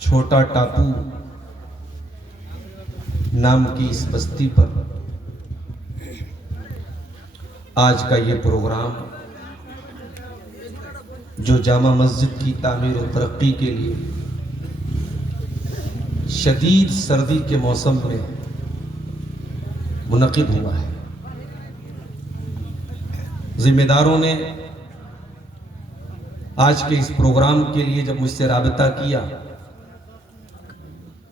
छोटा टापू नाम की इस बस्ती पर आज का ये प्रोग्राम जो जामा मस्जिद की तामीर और तरक्की के लिए शदीद सर्दी के मौसम में मुनक़िद हुआ है। जिम्मेदारों ने आज के इस प्रोग्राम के लिए जब मुझसे राबता किया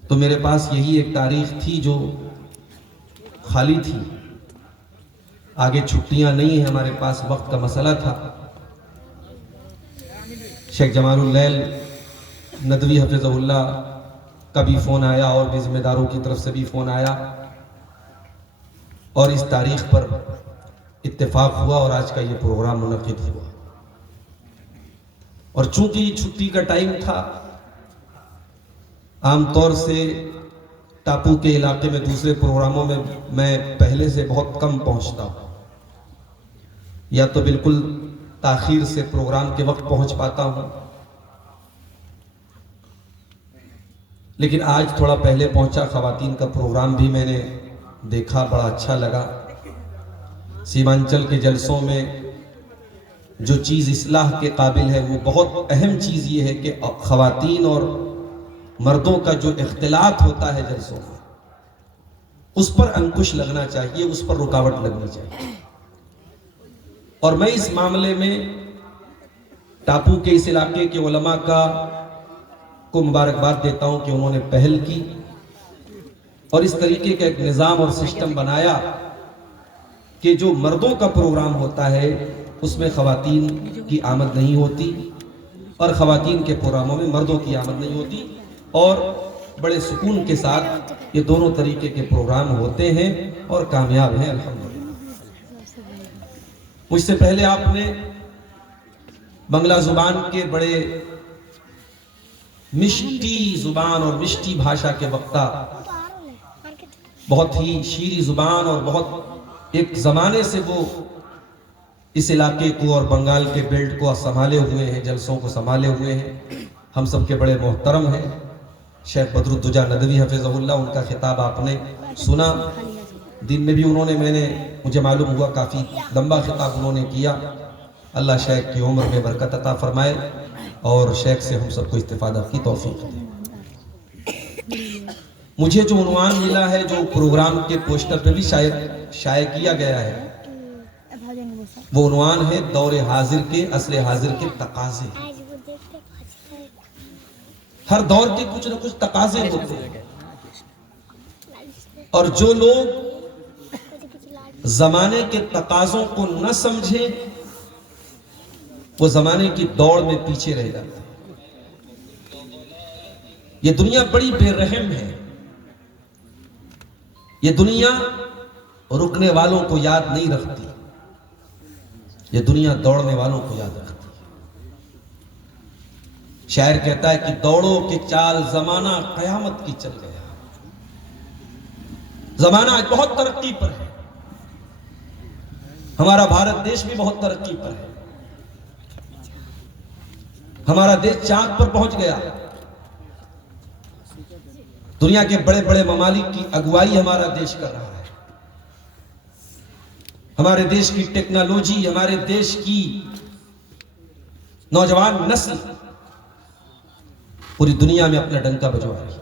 तो मेरे पास यही एक तारीख थी जो खाली थी। आगे छुट्टियां नहीं है, हमारे पास वक्त का मसला था। शेख जमालुल लैल नदवी हफिज़हुल्लाह का भी फ़ोन आया और भी जिम्मेदारों की तरफ से भी फ़ोन आया और इस तारीख पर इत्तेफाक हुआ और आज का ये प्रोग्राम मुनक़िद हुआ। और चूंकि छुट्टी का टाइम था, आमतौर से टापू के इलाके में दूसरे प्रोग्रामों में मैं पहले से बहुत कम पहुंचता हूं, या तो बिल्कुल ताखीर से प्रोग्राम के वक्त पहुंच पाता हूं, लेकिन आज थोड़ा पहले पहुंचा। ख़वातीन का प्रोग्राम भी मैंने देखा, बड़ा अच्छा लगा। सीमांचल के जलसों में जो चीज़ इस्लाह के काबिल है वो बहुत अहम चीज़ ये है कि ख़वातीन और मर्दों का जो इख्तिलात होता है जलसों में, उस पर अंकुश लगना चाहिए, उस पर रुकावट लगनी चाहिए। और मैं इस मामले में टापू के इस इलाके के उलमा को मुबारकबाद देता हूं कि उन्होंने पहल की और इस तरीके का एक निज़ाम और सिस्टम बनाया कि जो मर्दों का प्रोग्राम होता है उसमें ख़वातीन की आमद नहीं होती और ख़वातीन के प्रोग्रामों में मर्दों की आमद नहीं होती, और बड़े सुकून के साथ ये दोनों तरीके के प्रोग्राम होते हैं और कामयाब हैं अल्हम्दुलिल्लाह। मुझसे पहले आपने बंगला ज़ुबान के बड़े मिष्टी ज़ुबान और मिष्टी भाषा के वक्ता, बहुत ही शीरी ज़ुबान और बहुत एक ज़माने से वो इस इलाके को और बंगाल के बेल्ट को संभाले हुए हैं, जलसों को संभाले हुए हैं, हम सब के बड़े मोहतरम हैं शेख बदरुद्दुजा नदवी हफिज़हुल्लाह। उनका खिताब आपने सुना, दिन में भी मुझे मालूम हुआ काफ़ी लंबा खिताब उन्होंने किया। अल्लाह शेख की उम्र में बरकत अता फरमाए और शेख से हम सबको इस्तिफादा की तौफीक दे। मुझे जो उन्वान मिला है, जो प्रोग्राम के पोस्टर पे भी शायद शाये किया गया है, वो उन्वान है दौरे हाजिर के असरे हाजिर के तकाजे। हर दौर के कुछ न कुछ तकाजे होते हैं और जो लोग जमाने के तकाजों को न समझे वो जमाने की दौड़ में पीछे रह जाते हैं। ये दुनिया बड़ी बेरहम है, ये दुनिया रुकने वालों को याद नहीं रखती, ये दुनिया दौड़ने वालों को याद रखती है। शायर कहता है कि दौड़ो के चाल जमाना कयामत की चल गया। जमाना आज बहुत तरक्की पर है, हमारा भारत देश भी बहुत तरक्की पर है, हमारा देश चांद पर पहुंच गया, दुनिया के बड़े बड़े ममालिक की अगुवाई हमारा देश कर रहा है। हमारे देश की टेक्नोलॉजी, हमारे देश की नौजवान नस्ल पूरी दुनिया में अपना डंका बजवा रही है।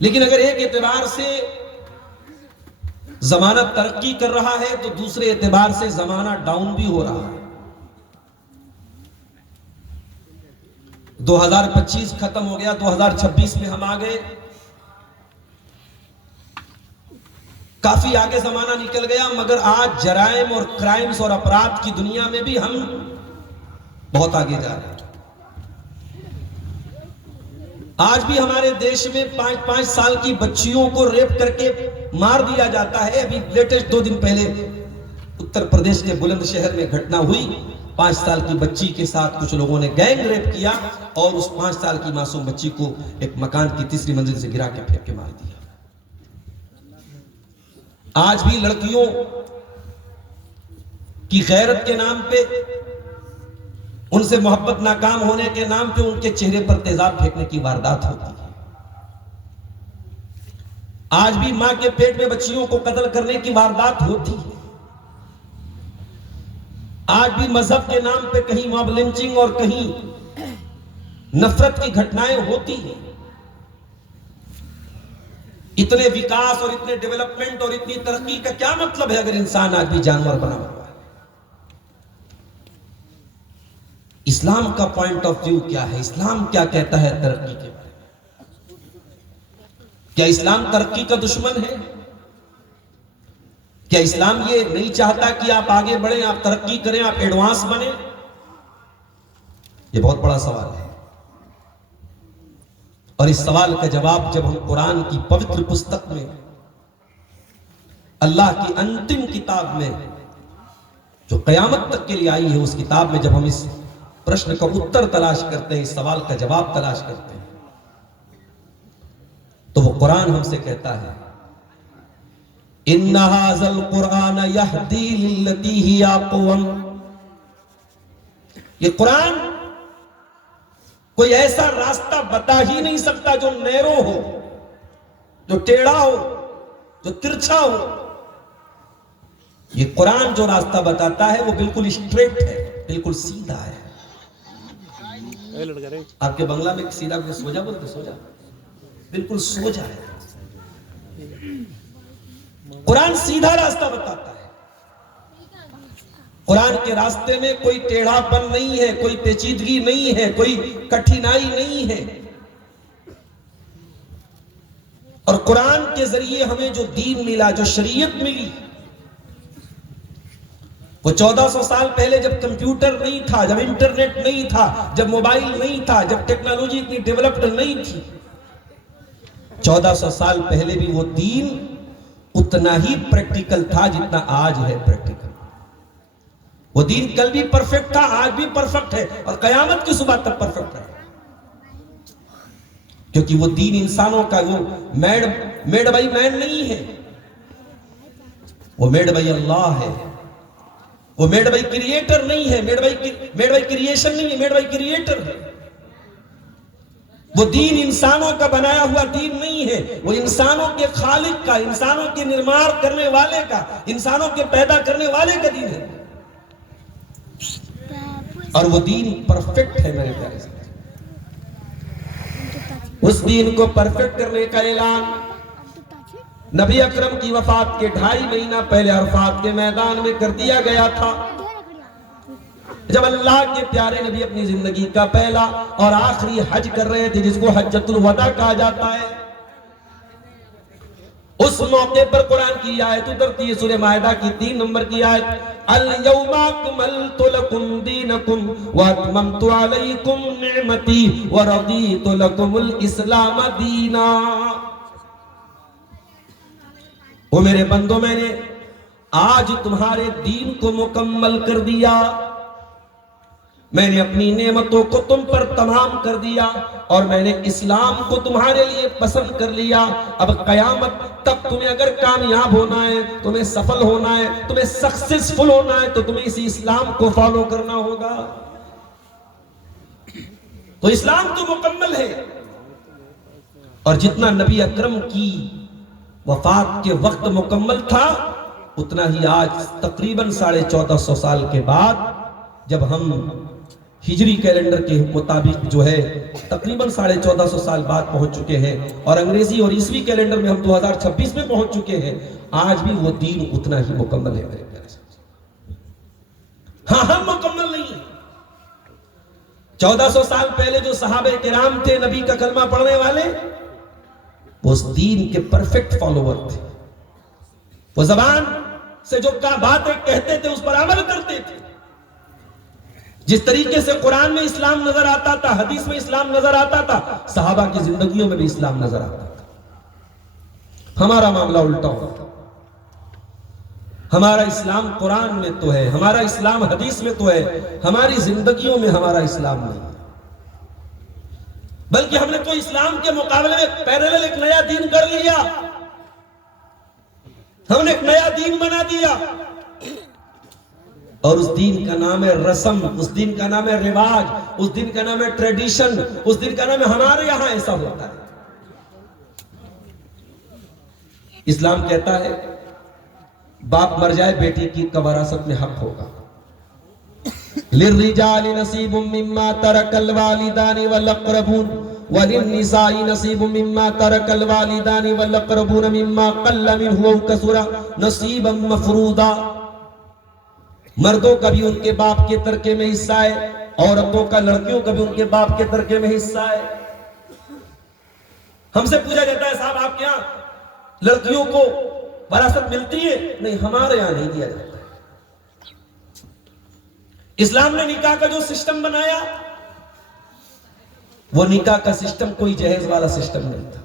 लेकिन अगर एक एतबार से जमाना तरक्की कर रहा है तो दूसरे एतबार से जमाना डाउन भी हो रहा है। 2025 खत्म हो गया, 2026 में हम आ गए, काफी आगे जमाना निकल गया, मगर आज जराइम और क्राइम्स और अपराध की दुनिया में भी हम बहुत आगे जा रहे हैं। आज भी हमारे देश में 5-5 साल की बच्चियों को रेप करके मार दिया जाता है। अभी लेटेस्ट 2 दिन पहले उत्तर प्रदेश के बुलंदशहर में घटना हुई, 5 साल की बच्ची के साथ कुछ लोगों ने गैंग रेप किया और उस 5 साल की मासूम बच्ची को एक मकान की 3री मंजिल से गिरा के फेंक के मार दिया। आज भी लड़कियों की गैरत के नाम पे उनसे मोहब्बत नाकाम होने के नाम पे उनके चेहरे पर तेजाब फेंकने की वारदात होती है। आज भी मां के पेट में बच्चियों को कत्ल करने की वारदात होती है। आज भी मजहब के नाम पे कहीं मॉब लिंचिंग और कहीं नफरत की घटनाएं होती हैं। इतने विकास और इतने डेवलपमेंट और इतनी तरक्की का क्या मतलब है अगर इंसान आज भी जानवर बना हुआ है? इस्लाम का पॉइंट ऑफ व्यू क्या है? इस्लाम क्या कहता है तरक्की के बारे में? क्या इस्लाम तरक्की का दुश्मन है? क्या इस्लाम ये नहीं चाहता कि आप आगे बढ़ें, आप तरक्की करें, आप एडवांस बने? ये बहुत बड़ा सवाल है और इस सवाल का जवाब जब हम कुरान की पवित्र पुस्तक में, अल्लाह की अंतिम किताब में जो कयामत तक के लिए आई है, उस किताब में जब हम इस प्रश्न का उत्तर तलाश करते हैं, इस सवाल का जवाब तलाश करते हैं, तो वो कुरान हमसे कहता है इन्ना हाज़ल कुरान यहदी लिल्लती ही अक़वम। ये कुरान कोई ऐसा रास्ता बता ही नहीं सकता जो नैरो हो, जो टेढ़ा हो, जो तिरछा हो। ये कुरान जो रास्ता बताता है वो बिल्कुल स्ट्रेट है, बिल्कुल सीधा है। आपके बंगला में सीधा को सोजा बोलते? सोजा, बिल्कुल सोजा है। कुरान सीधा रास्ता बताता है। कुरान के रास्ते में कोई टेढ़ापन नहीं है, कोई पेचीदगी नहीं है, कोई कठिनाई नहीं है। और कुरान के जरिए हमें जो दीन मिला, जो शरीयत मिली, वो 1400 साल पहले जब कंप्यूटर नहीं था, जब इंटरनेट नहीं था, जब मोबाइल नहीं था, जब टेक्नोलॉजी इतनी डेवलप्ड नहीं थी, 1400 साल पहले भी वो दीन उतना ही प्रैक्टिकल था जितना आज है प्रैक्टिकल। वो दीन कल भी परफेक्ट था, आज भी परफेक्ट है और कयामत की सुबह तक परफेक्ट है। क्योंकि वो दीन इंसानों का, वो मेड बाई मैन नहीं है, वो मेड बाई अल्लाह है। वो मेड बाई क्रिएटर नहीं है, मेड बाई क्रिएशन नहीं है, मेड बाई क्रिएटर है। वो दीन इंसानों का बनाया हुआ दीन नहीं है, वो इंसानों के खालिक का, इंसानों के निर्माण करने वाले का, इंसानों के पैदा करने वाले का दीन है। और वो दीन परफेक्ट है मेरे प्यारे से। उस दीन को परफेक्ट करने का ऐलान नबी अकरम की वफात के 2.5 महीना पहले अरफात के मैदान में कर दिया गया था, जब अल्लाह के प्यारे नबी अपनी जिंदगी का पहला और आखिरी हज कर रहे थे, जिसको हज्जतुल वदा कहा जाता है। उस मौके पर कुरान की आयत उतरती है, सूरह माइदा की 3 नंबर की आयत, अल यौमा अकमलतु लकुम दीनकुम व अतममतु अलैकुम निअमती व रदीतु लकुमुल इस्लाम दीना। ओ मेरे बंदो, मैंने आज तुम्हारे दीन को मुकम्मल कर दिया, मैंने अपनी नेमतों को तुम पर तमाम कर दिया और मैंने इस्लाम को तुम्हारे लिए पसंद कर लिया। अब कयामत तक तुम्हें अगर कामयाब होना है, तुम्हें सफल होना है, तुम्हें सक्सेसफुल होना है, तो तुम्हें इसी इस्लाम को फॉलो करना होगा। तो इस्लाम तो मुकम्मल है। और जितना नबी अकरम की वफात के वक्त मुकम्मल था, उतना ही आज तकरीबन 1450 साल के बाद, जब हम हिजरी कैलेंडर के मुताबिक जो है तकरीबन 1450 साल बाद पहुंच चुके हैं और अंग्रेजी और ईसवी कैलेंडर में हम 2026 में पहुंच चुके हैं, आज भी वो दीन उतना ही मुकम्मल है मेरे प्यारे साहब। हाँ, हम मुकम्मल नहीं है। 1400 साल पहले जो सहाबे किराम थे, नबी का कलमा पढ़ने वाले, वो उस दीन के परफेक्ट फॉलोवर थे। वो जबान से जो बातें कहते थे उस पर अमल करते थे। जिस तरीके से कुरान में इस्लाम नजर आता था, हदीस में इस्लाम नजर आता था, सहाबा की जिंदगियों में भी इस्लाम नजर आता था। हमारा मामला उल्टा होता। हमारा इस्लाम कुरान में तो है, हमारा इस्लाम हदीस में तो है, हमारी जिंदगियों में हमारा इस्लाम नहीं है। बल्कि हमने तो इस्लाम के मुकाबले में पैरेलल एक नया दीन कर लिया, हमने एक नया दीन बना दिया। और उस दिन का नाम है रस्म, उस दिन का नाम है रिवाज, उस दिन का नाम है ट्रेडिशन, उस दिन का नाम है हमारे यहां ऐसा होता है। इस्लाम कहता है बाप मर जाए बेटी की वरासत में हक होगा। लिर्रिजालि नसीबुम मिम्मा तरकल वालिदानी वल अक़रबून वलिन्निसाई नसीबुम मिम्मा तरकल वालिदानी वल अक़रबून मिम्मा क़ल्ल मिन्हु व कसुरा नसीबम मफ़रूदा। मर्दों का भी उनके बाप के तरके में हिस्सा है, औरतों का, लड़कियों का भी उनके बाप के तरके में हिस्सा है। हमसे पूछा जाता है साहब आपके यहां लड़कियों को वरासत मिलती है? नहीं, हमारे यहां नहीं दिया जाता। इस्लाम ने निकाह का जो सिस्टम बनाया वो निकाह का सिस्टम कोई जहेज वाला सिस्टम नहीं था,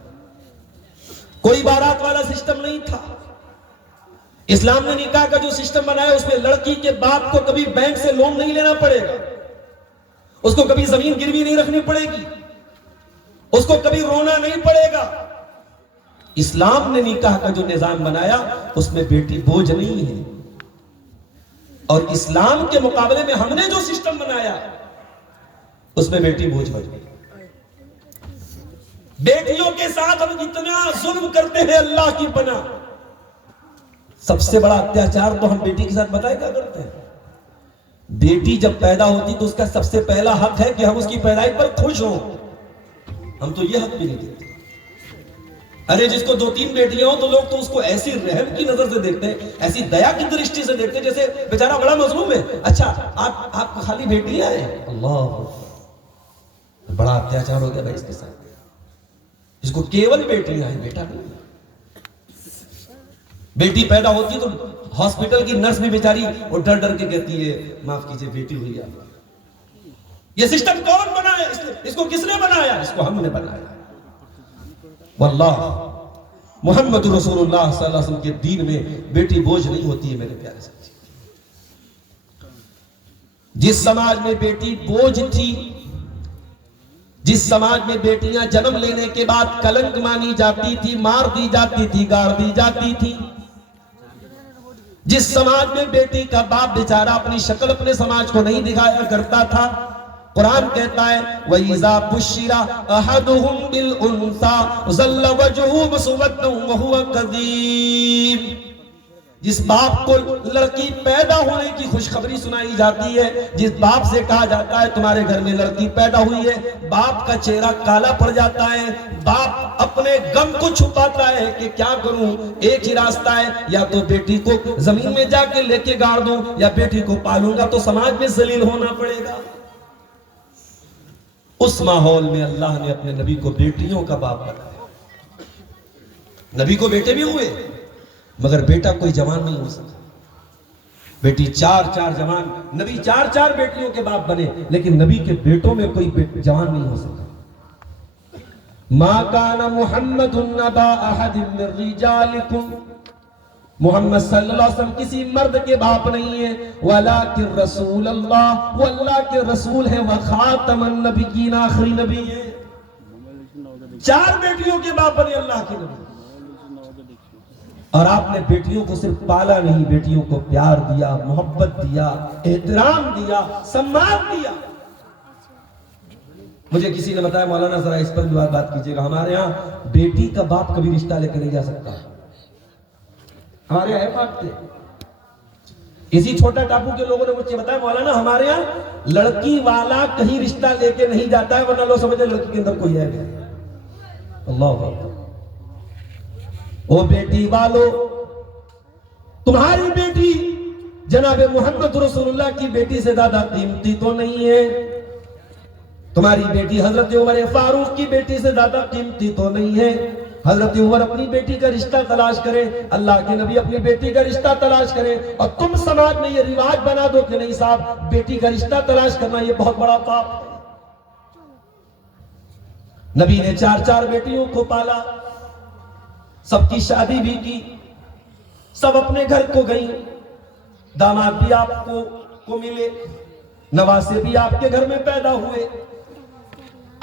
कोई बारात वाला सिस्टम नहीं था। इस्लाम ने निकाह का जो सिस्टम बनाया उसमें लड़की के बाप को कभी बैंक से लोन नहीं लेना पड़ेगा, उसको कभी जमीन गिरवी नहीं रखनी पड़ेगी, उसको कभी रोना नहीं पड़ेगा। इस्लाम ने निकाह का जो निजाम बनाया उसमें बेटी बोझ नहीं है। और इस्लाम के मुकाबले में हमने जो सिस्टम बनाया उसमें बेटी बोझ बन गई। बेटियों के साथ हम इतना जुल्म करते हैं अल्लाह की पनाह। सबसे बड़ा अत्याचार तो हम बेटी के साथ बताए क्या करते हैं? बेटी जब पैदा होती तो उसका सबसे पहला हक है कि हम उसकी पैदाइश पर खुश हों। हम तो ये हक भी नहीं देते। अरे जिसको 2-3 बेटियां हो तो लोग तो उसको ऐसी रहम की नजर से देखते हैं, ऐसी दया की दृष्टि से देखते हैं जैसे बेचारा बड़ा मजलूम है। अच्छा आप खाली बेटियां हैं, अल्लाह, बड़ा अत्याचार हो गया भाई इसके साथ। इसको केवल बेटियां हैं, बेटा नहीं। बेटी पैदा होती तो हॉस्पिटल की नर्स भी बेचारी वो डर डर के कहती है माफ कीजिए बेटी हुई है। ये सिस्टम कौन बनाया? इसको किसने बनाया? इसको हमने बनाया। वल्लाह मोहम्मद रसूलुल्लाह सल्लल्लाहु अलैहि वसल्लम के दीन में बेटी बोझ नहीं होती है मेरे प्यारे साथी। जिस समाज में बेटी बोझ थी, जिस समाज में बेटियां जन्म लेने के बाद कलंक मानी जाती थी, मार दी जाती थी, गाड़ दी जाती थी, जिस समाज में बेटी का बाप बेचारा अपनी शक्ल अपने समाज को नहीं दिखाया करता था, कुरान कहता है वइज़ा बुश्शिरा अहदुहुम बिल उन्सा ज़ल्ल वजहु मुस्वद्दन व हुवा कज़ीम। जिस बाप को लड़की पैदा होने की खुशखबरी सुनाई जाती है, जिस बाप से कहा जाता है तुम्हारे घर में लड़की पैदा हुई है, बाप का चेहरा काला पड़ जाता है। बाप अपने गम को छुपाता है कि क्या करूं, एक ही रास्ता है, या तो बेटी को जमीन में जाके लेके गाड़ दूं या बेटी को पालूंगा तो समाज में जलील होना पड़ेगा। उस माहौल में अल्लाह ने अपने नबी को बेटियों का बाप बनाया। नबी को बेटे भी हुए मगर बेटा कोई जवान नहीं हो सका। बेटी 4-4 जवान, नबी 4-4 बेटियों के बाप बने, लेकिन नबी के बेटों में कोई जवान नहीं हो सका। मा काना मुहम्मदुन नबा अहदिन मिन रिजालिकुम, मोहम्मद सल्लल्लाहु अलैहि वसल्लम किसी मर्द के बाप नहीं है। वलाकिन रसूल अल्लाह, वो अल्लाह के रसूल है। व खातमन नबिय्यीन, आखिरी नबी है। 4 बेटियों के बाप बने अल्लाह के नबी। और आपने बेटियों को सिर्फ पाला नहीं, बेटियों को प्यार दिया, मोहब्बत दिया, एहतराम दिया, सम्मान दिया। मुझे किसी ने बताया मौलाना जरा इस पर भी बात कीजिएगा, हमारे यहाँ बेटी का बाप कभी रिश्ता लेकर नहीं जा सकता। हमारे यहाँ बात थे, इसी छोटा टापू के लोगों ने मुझे बताया मौलाना हमारे यहाँ लड़की वाला कहीं रिश्ता लेके नहीं जाता है, वरना लोग समझते लड़की के अंदर कोई है। अल्लाह अकबर। ओ बेटी वालों, तुम्हारी बेटी जनाब मोहम्मद रसूलुल्लाह की बेटी से ज्यादा कीमती तो नहीं है। तुम्हारी बेटी हजरत उमर फारूक की बेटी से ज्यादा कीमती तो नहीं है। हजरत उमर अपनी बेटी का रिश्ता तलाश करें, अल्लाह के नबी अपनी बेटी का रिश्ता तलाश करें, और तुम समाज में ये रिवाज बना दो कि नहीं साहब बेटी का रिश्ता तलाश करना ये बहुत बड़ा पाप है। नबी ने 4-4 बेटियों को पाला, सबकी शादी भी की, सब अपने घर को गई, दामाद भी आपको मिले, नवासे भी आपके घर में पैदा हुए।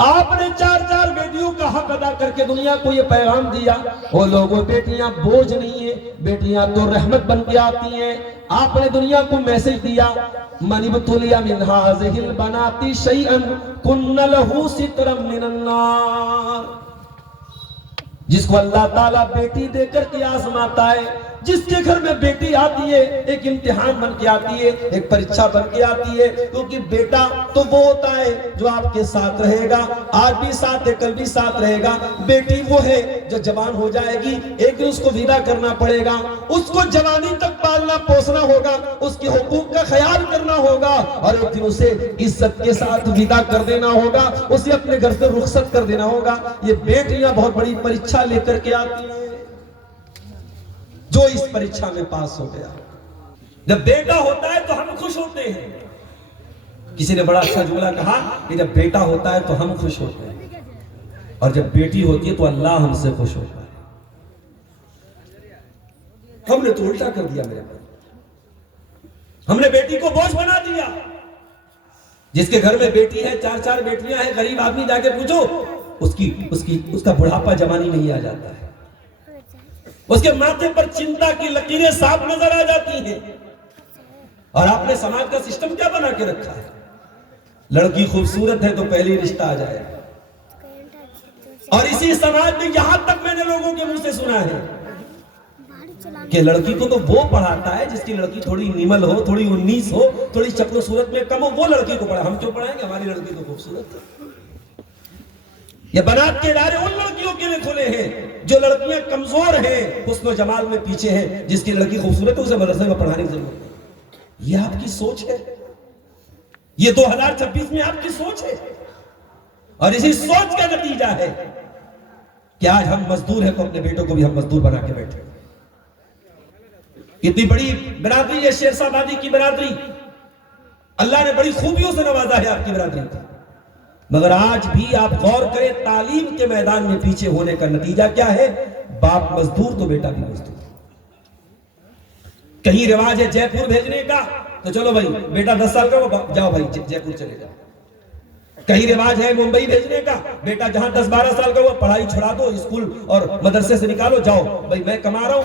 आपने 4-4 बेटियों का हक अदा करके दुनिया को ये पैगाम दिया, वो लोगों बेटियां बोझ नहीं है, बेटियां तो रहमत बन के आती हैं। आपने दुनिया को मैसेज दिया, मनिबतुलिया मिन हाज़िहिल बनाती शैअन कुन्न लहू सित्रम मिनन नार। जिसको अल्लाह ताला बेटी देकर के आजमाता है, जिसके घर में बेटी आती है एक इम्तिहान बन के आती है, एक परीक्षा बन के आती है, क्योंकि बेटा तो वो होता है जो आपके साथ रहेगा, आज भी साथ है, कल भी साथ रहेगा। बेटी वो है जो जवान हो जाएगी, एक दिन उसको विदा करना पड़ेगा, उसको जवानी तक पालना पोसना होगा, उसके हुकूक का ख्याल करना होगा, और एक दिन उसे इज्जत के साथ विदा कर देना होगा, उसे अपने घर से रुखसत कर देना होगा। ये बेटियां बहुत बड़ी परीक्षा लेकर के आती है। जो इस परीक्षा में पास हो गया, जब बेटा होता है तो हम खुश होते हैं। किसी ने बड़ा अच्छा जुमला कहा कि जब बेटा होता है तो हम खुश होते हैं, और जब बेटी होती है तो अल्लाह हमसे खुश होता है। हमने तो उल्टा कर दिया मेरे भाई, हमने बेटी को बोझ बना दिया। जिसके घर में बेटी है, 4-4 बेटियां हैं, गरीब आदमी जाके पूछो, उसका बुढ़ापा जवानी नहीं आ जाता है, उसके माथे पर चिंता की लकीरें साफ नजर आ जाती हैं। और आपने समाज का सिस्टम क्या बना के रखा है, लड़की खूबसूरत है तो पहले रिश्ता आ जाएगा। और इसी समाज में यहां तक मैंने लोगों के मुंह से सुना है कि लड़की को तो वो पढ़ाता है जिसकी लड़की थोड़ी निमल हो, थोड़ी 19 हो, थोड़ी शक्ल सूरत में कम हो, वो लड़की को पढ़ा। हम क्यों पढ़ाएंगे, हमारी लड़की तो खूबसूरत है। ये बनात के इदारे उन लड़कियों के लिए खुले हैं जो लड़कियां कमजोर हैं, हुस्न जमाल में पीछे हैं। जिसकी लड़की खूबसूरत है उसे मदरसे में पढ़ाने की जरूरत नहीं। ये आपकी सोच है, ये 2026 में आपकी सोच है, और इसी सोच का नतीजा है कि आज हम मजदूर हैं तो अपने बेटों को भी हम मजदूर बना के बैठे। इतनी बड़ी बिरादरी है शेरशाबादी की बिरादरी, अल्लाह ने बड़ी खूबियों से नवाजा है आपकी बिरादरी को, मगर आज भी आप गौर करें तालीम के मैदान में पीछे होने का नतीजा क्या है। बाप मजदूर तो बेटा भी मजदूर। कहीं रिवाज है जयपुर भेजने का, तो चलो भाई बेटा 10 साल का हो, जाओ भाई जयपुर चले जाओ। कहीं रिवाज है मुंबई भेजने का, बेटा जहां 10-12 साल का हुआ पढ़ाई छुड़ा दो, स्कूल और मदरसे से निकालो, जाओ भाई मैं कमा रहा हूं,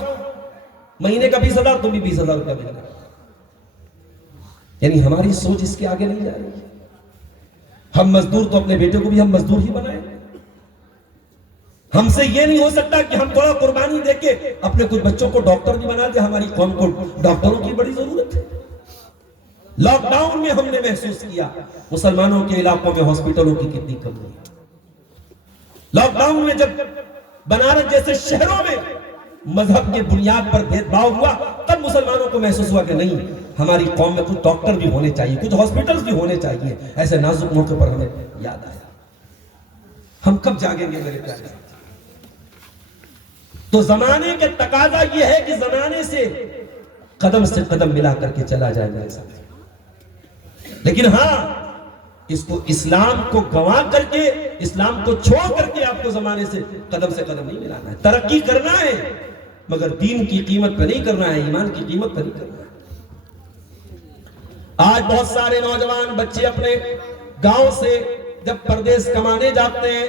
महीने का 20,000, तुम भी 20,000 रुपया मिलेगा। यानी हमारी सोच इसके आगे नहीं जा रही है। हम मजदूर तो अपने बेटे को भी हम मजदूर ही बनाए। हमसे ये नहीं हो सकता कि हम थोड़ा कुर्बानी देके अपने कुछ बच्चों को डॉक्टर भी बना दे। हमारी कौम को डॉक्टरों की बड़ी जरूरत है। लॉकडाउन में हमने महसूस किया मुसलमानों के इलाकों में हॉस्पिटलों की कितनी कमी है। लॉकडाउन में जब बनारस जैसे शहरों में मजहब के बुनियाद पर भेदभाव हुआ, तब मुसलमानों को महसूस हुआ कि नहीं, हमारी कौम में कुछ डॉक्टर भी होने चाहिए, कुछ हॉस्पिटल्स भी होने चाहिए। ऐसे नाजुक मौके पर हमें याद आया। हम कब जागेंगे मेरे प्यारे? तो जमाने के तकाजा यह है कि जमाने से कदम मिला करके चला जाए मेरे साथ। लेकिन हां, इसको इस्लाम को गंवा करके, इस्लाम को छोड़ करके आपको जमाने से कदम नहीं मिलाना है। तरक्की करना है मगर दीन की कीमत पर नहीं करना है, ईमान की कीमत पर नहीं करना है। आज बहुत सारे नौजवान बच्चे अपने गांव से जब परदेश कमाने जाते हैं,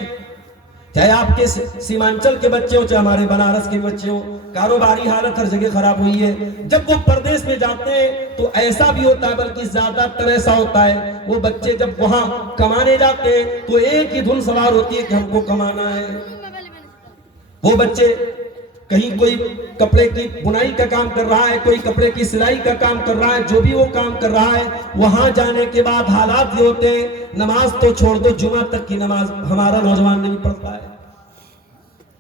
चाहे आपके सीमांचल के बच्चे हो चाहे हमारे बनारस के बच्चे हो, कारोबारी हालत हर जगह खराब हुई है। जब वो परदेश में जाते हैं तो ऐसा भी होता है, बल्कि ज्यादातर ऐसा होता है, वो बच्चे जब वहां कमाने जाते हैं तो एक ही धुन सवार होती है कि हमको कमाना है। वो बच्चे कहीं कोई कपड़े की बुनाई का काम कर रहा है, कोई कपड़े की सिलाई का काम कर रहा है, जो भी वो काम कर रहा है, वहां जाने के बाद हालात ये होते हैं, नमाज तो छोड़ दो, जुमा तक की नमाज हमारा नौजवान नहीं पढ़ पाया।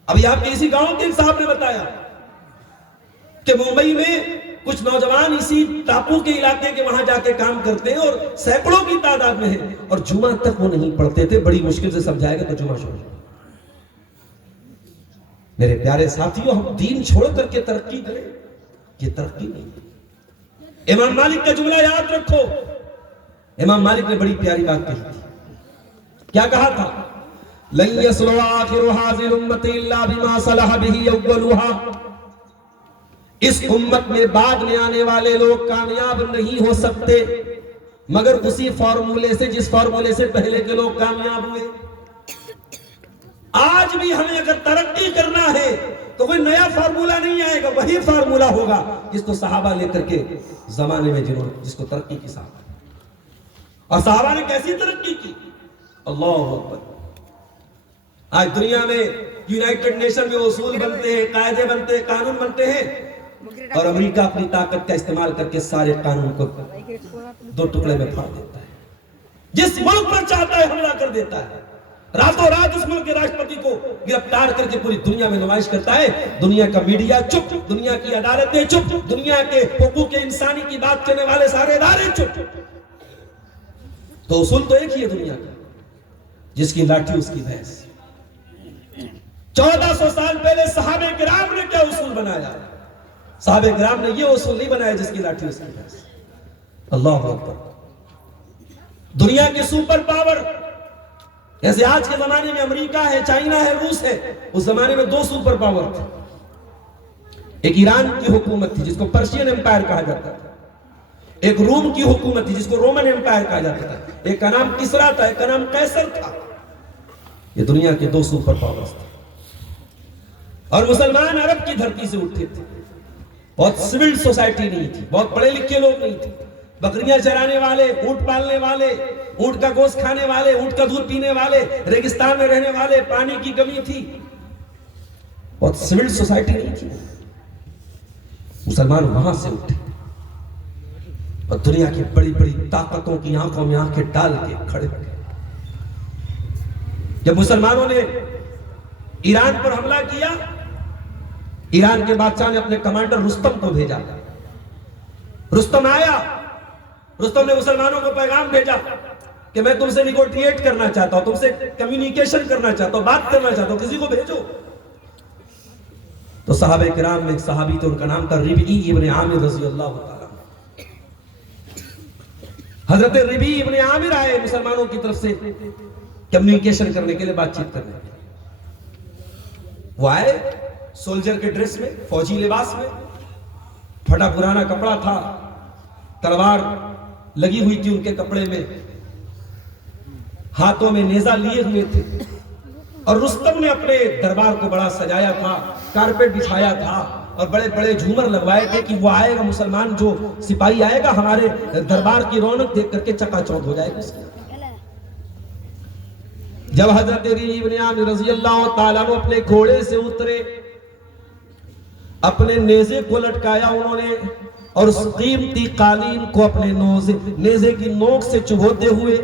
अभी आपके इसी गांव के साहब ने बताया कि मुंबई में कुछ नौजवान इसी टापू के इलाके के वहां जाके काम करते हैं और सैकड़ों की तादाद में है, और जुमा तक वो नहीं पढ़ते थे। बड़ी मुश्किल से समझाएगा तो जुमा छोड़। मेरे प्यारे साथियों, हम दीन छोड़ करके तरक्की करें, ये तरक्की नहीं। इमाम मालिक का जुमला याद रखो। इमाम मालिक ने बड़ी प्यारी बात कही थी। क्या कहा था? लन यसलु आखिरु हाज़िल उम्मति इल्ला बिमा सलह बिही अव्वलुहा। इस उम्मत में बाद में आने वाले लोग कामयाब नहीं हो सकते मगर उसी फार्मूले से जिस फार्मूले से पहले के लोग कामयाब हुए। आज भी हमें अगर तरक्की करना है तो कोई नया फार्मूला नहीं आएगा, वही फार्मूला होगा जिसको सहाबा लेकर के जमाने में जिन्होंने जिसको तरक्की की सहाबा। और सहाबा ने कैसी तरक्की की, अल्लाह अकबर। आज दुनिया में यूनाइटेड नेशन में उसूल बनते हैं, कायदे बनते हैं, कानून बनते हैं, और अमेरिका अपनी ताकत का इस्तेमाल करके सारे कानून को दो टुकड़े में फाड़ देता है। जिस मुल्क पर चाहता है हमला कर देता है, रातों रात उस मुल्क के राष्ट्रपति को गिरफ्तार करके पूरी दुनिया में नुमाइश करता है। दुनिया का मीडिया चुप, दुनिया की अदालतें चुप, दुनिया के हुकूक इंसानी की बात करने वाले सारे इदारे चुप। तो उसूल तो एक ही है दुनिया का, जिसकी लाठी उसकी भैंस। 1400 साल पहले सहाबे किराम ने क्या उसूल बनाया? सहाबे किराम ने ये उसूल नहीं बनाया जिसकी लाठी उसकी भैंस। अल्लाह अकबर। दुनिया के सुपर पावर जैसे आज के जमाने में अमेरिका है, चाइना है, रूस है, उस जमाने में दो सुपर पावर थे। एक ईरान की हुकूमत थी जिसको पर्शियन एम्पायर कहा जाता था, एक रोम की हुकूमत थी जिसको रोमन एम्पायर कहा जाता था, एक का नाम किसरा था, एक का नाम कैसर था। ये दुनिया के दो सुपर पावर्स थे। और मुसलमान अरब की धरती से उठे थे। बहुत सिविल सोसाइटी नहीं थी, बहुत पढ़े लिखे लोग नहीं थे, बकरियां चराने वाले, ऊंट पालने वाले, ऊंट का गोश्त खाने वाले, ऊंट का दूध पीने वाले, रेगिस्तान में रहने वाले, पानी की कमी थी, बहुत सिविल सोसाइटी नहीं थी। मुसलमान वहां से उठे और दुनिया की बड़ी बड़ी ताकतों की आंखों में आंखें डाल के खड़े हो गए। जब मुसलमानों ने ईरान पर हमला किया, ईरान के बादशाह ने अपने कमांडर रुस्तम को भेजा। रुस्तम आया, रुस्तम ने मुसलमानों को पैगाम भेजा कि मैं तुमसे निगोशिएट करना चाहता हूं, तुमसे कम्युनिकेशन करना चाहता हूं, बात करना चाहता हूं, किसी को भेजो। तो सहाबे किराम में एक सहाबी थे, उनका नाम था रिबी इब्न आमिर रज़ी अल्लाह ताला। हजरत रिबी इब्न आमिर आए मुसलमानों की तरफ से कम्युनिकेशन करने के लिए, बातचीत करने के लिए। वो आए सोल्जर के ड्रेस में, फौजी लिबास में, फटा पुराना कपड़ा था, तलवार लगी हुई थी उनके कपड़े में, हाथों में नेजा लिए हुए थे। और रुस्तम ने अपने दरबार को बड़ा सजाया था, कारपेट बिछाया था और बड़े बड़े झूमर लगवाए थे कि वो आएगा, मुसलमान जो सिपाही आएगा हमारे दरबार की रौनक देख करके चकाचौंध हो जाएगा उसकी। जब हजरत इब्न आमिर रज़ी अल्लाह ताला अन्हु अपने घोड़े से उतरे, अपने नेजे को लटकाया उन्होंने और उस कीमती कालीन को अपने नेजे की नोक से चुभोते हुए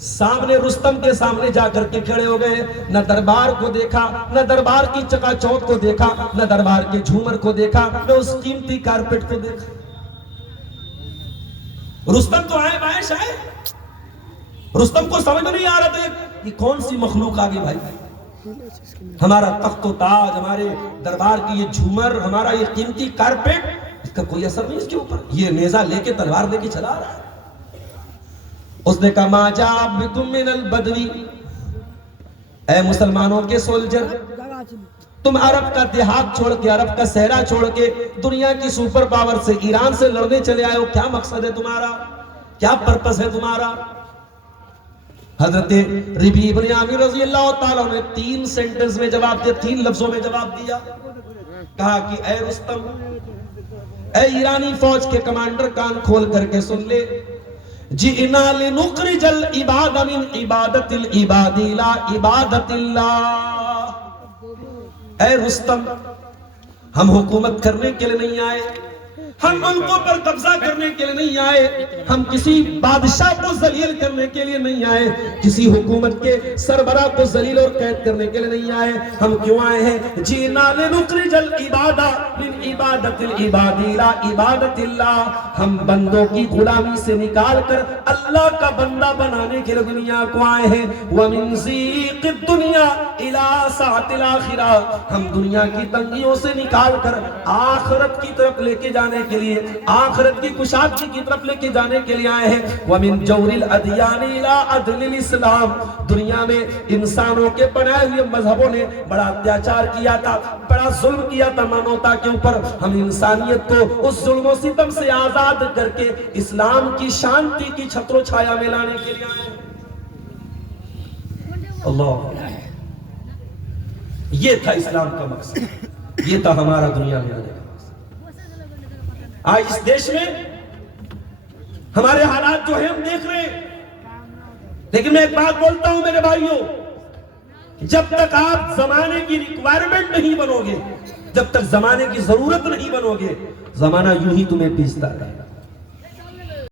सामने रुस्तम के सामने जाकर के खड़े हो गए। न दरबार को देखा, न दरबार की चकाचौंध को देखा, न दरबार के झूमर को देखा, न उस कीमती कारपेट को देखा। रुस्तम तो आए बायश आए, रुस्तम को समझ में नहीं आ रहा था ये कौन सी मखलूक आ गई भाई। हमारा तख्त व ताज, हमारे दरबार की ये झूमर, हमारा ये कीमती कारपेट, इसका कोई असर नहीं इसके ऊपर। ये नेजा लेके तलवार लेके चला रहा है। उसने कहा माजा बिकुम मिनल बदवी, ऐ मुसलमानों के सोल्जर, तुम अरब का देहात छोड़ के, अरब का सहरा छोड़ के दुनिया की सुपर पावर से, ईरान से लड़ने चले आए हो। क्या मकसद है तुम्हारा, क्या पर्पस है तुम्हारा? हजरत रिबी इब्न आमिर रज़ी अल्लाह ताला ने 3 सेंटेंस में जवाब दिया, 3 लफ्जों में जवाब दिया। कहा कि ऐ रुस्तम, ऐ ईरानी फौज के कमांडर, कान खोल करके सुन ले, जिना लिनुखरिजल इबाद मिन इबादतिल इबादी ला इबादतिल्लाह। ऐ रुस्तम, हम हुकूमत करने के लिए नहीं आए, हम मुल्कों पर कब्जा करने के लिए नहीं आए, हम किसी बादशाह को जलील करने के लिए नहीं आए, किसी हुकूमत के सरबराह को जलील और कैद करने के लिए नहीं आए। हम क्यों आए हैं? जीना लिनुखरिजल इबादा मिन इबादतिल इबादी ला इबादतिल्लाह। हम बंदों की गुलामी से निकाल कर अल्लाह का बंदा बनाने के लिए दुनिया को आए हैं। व मिन ज़ीक़िद दुनिया इला सातिल आखिरा, हम दुनिया की तंगियों से निकाल कर आखिरत की तरफ लेके जाने के लिए, आखिरत की कुशादगी की तरफ लेके जाने के लिए आए हैं। व मिन जौरिल अदियान इला अदलिल इस्लाम, दुनिया में इंसानों के बनाए हुए मजहबों ने बड़ा अत्याचार किया था, बड़ा जुल्म किया था मानवता के ऊपर। हम इंसानियत को उस जुल्म सितम से आजाद करके इस्लाम की शांति की छत्रो छाया में लाने के लिए आए हैं। अल्लाह ये था इस्लाम का मकसद, ये था हमारा दुनिया में आने का मकसद। आज इस देश में हमारे हालात जो है हम देख रहे हैं, लेकिन मैं एक बात बोलता हूं मेरे भाइयों, जब तक आप जमाने की रिक्वायरमेंट नहीं बनोगे, जब तक जमाने की जरूरत नहीं बनोगे, जमाना यूं ही तुम्हें पीसता रहेगा।